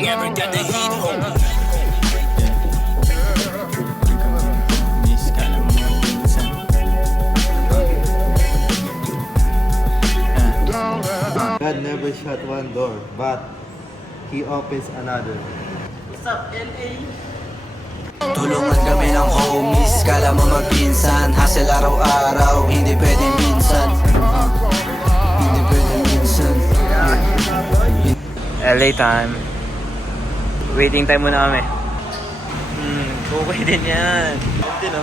never got the heat home. Miss ka lang mga pinsan. God never shut one door, but He opens another. Tulungan kami ng homies, kala mo magpinsan. Hustle araw-araw, hindi pwede minsan. Hindi pwede minsan. LA time. Waiting time muna kami. Okay din yan. Ito no?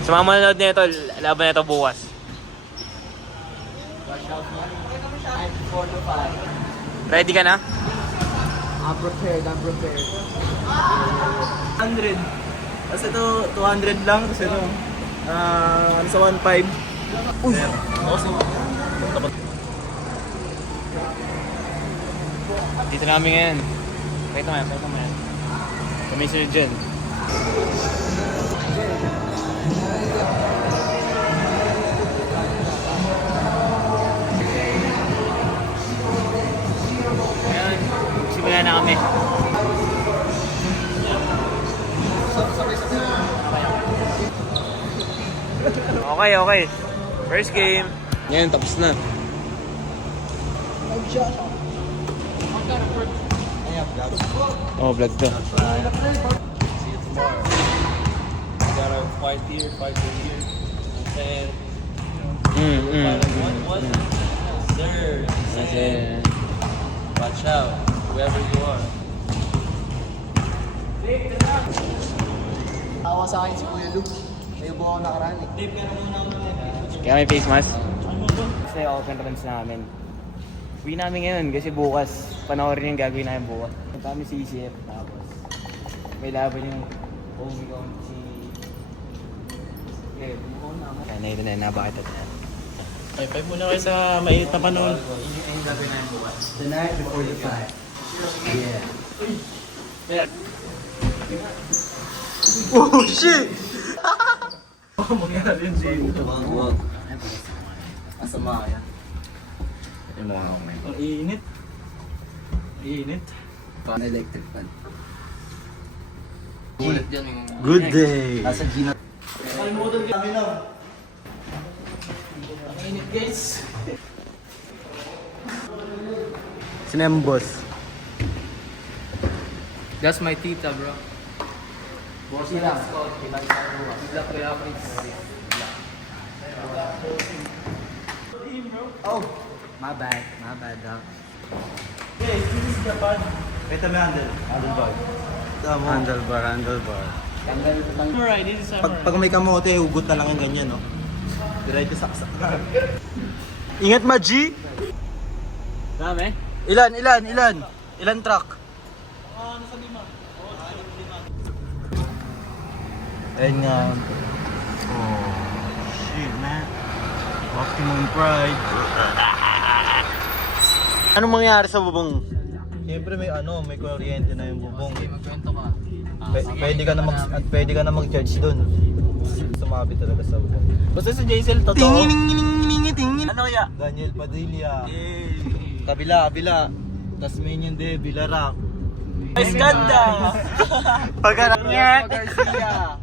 Sa mga manonood nito, laban nito bukas. Ready ka na? I'm prepared. 100. Kasi ito, 200 lang. Kasi ito, sa 1.5. Dito namin ngayon. Pakita mo yan. Kami sila dyan. Ngayon, simula na kami. Okay. First game. Ngayon, tapos na. Oh, vlog to. See you tomorrow. We got our fight here, and what? Sir, Kasi, watch out, whoever you are. Tawa sa akin si Kuya Luke. May ubo ako nakaraan eh. kaya may face mask. Kasi open runs namin. Uwi namin ngayon kasi bukas, panoorin yung gagawin namin bukas. Kami CCF tapos may laban yung homie ko si... Kaya na ito na, nabakit ito na. High five muna kayo sa mainit na panahon. Yung gagawin namin bukas. The night before the fight. Yeah. Oh shit! Oh, mangyari yun si... Wag. Masama kaya. Yung mukha ko ngayon. Ang init. Init. Pan electric fan. Good day. Nasa Gina. Kalimutan kami lang. Ang init guys. Sino yung boss? That's my tita, bro. Bossy lang. Oh, my bad, dog. Guys, this is Japan. Ito may handlebar. Tama. Handlebar. Samurai, this is samurai. Pag may kamote, hugot na lang yung ganyan, no? Diretso saksak. Ingat, Maji! Dami? Ilan truck? Nasa 5. Ayun nga. Oh, shit, man. Optimum Pride. Anong mangyari sa bubong? Siyempre may kuryente na yung bubong. Magkwento ka. Pwede ka na mag-charge doon. Sumabi talaga sa bubong. Basta si Jaisel, totoo. Tingin. Ano kaya? Daniel Padilla. Kabila. Tasmanian Devil, Larak. Iskanda! Pagharap niya. Garcia.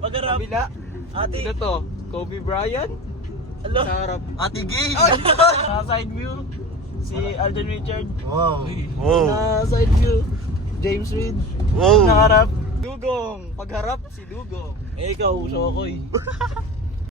Pagharap. Kabila. Ate. Sino to? Kobe Bryant? Alo. Sa harap. Ate Gay. Sa side view. Si Alden Richard. Wow. Sa side view. James Reid. Wow. Nakarap. Dugong. Pagharap si Dugong. Eh ikaw, Shokoy.